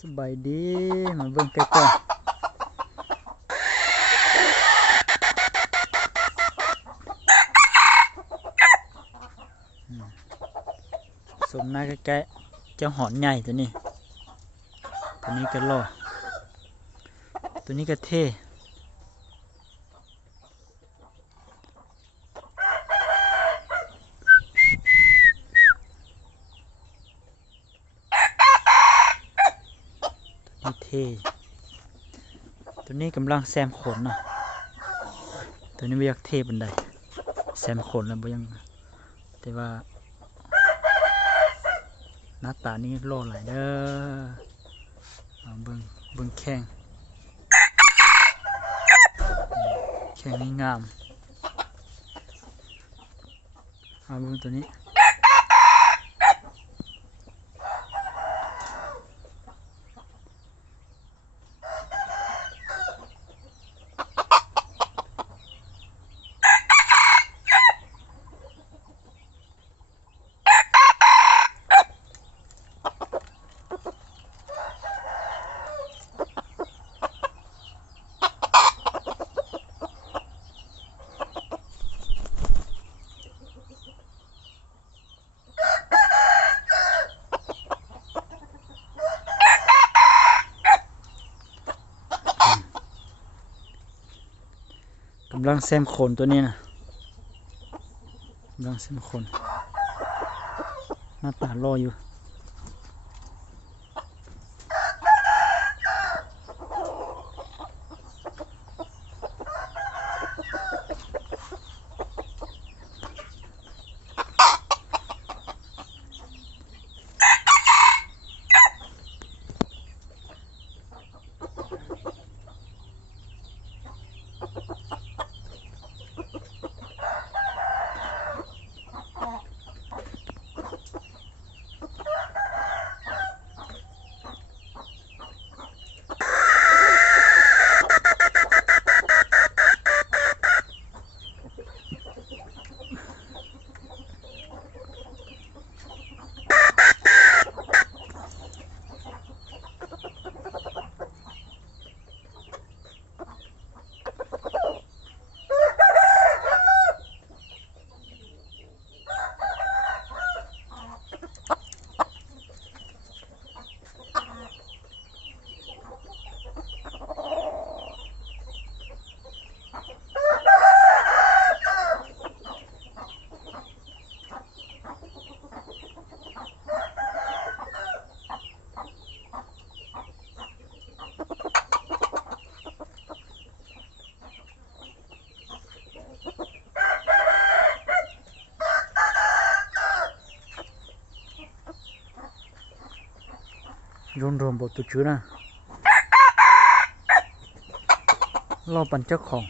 สบายดีมาเบิ่งใกล้ๆอืมสมหน้าใกล้ๆเจ้าหอนใหญ่ตัวนี้ ตัวนี้ก็รอตัวนี้ก็เท่ นี่เท่ตัวนี้กำลังแซมขนนะตัวนี้ไม่อยากเท่บันไดแซมขนแล้วยัง แต่ว่า หน้าตานี่โล่หลายเด้อเบิ่งเบิ่งแข้งแข้งนี่งามเอาเบิ่งตัวนี้ กำลังแซมโคนตัวนี้นะกำลังแซมโคนหน้าตาล่ออยู่ รวมรวมบทตุจูนะรอ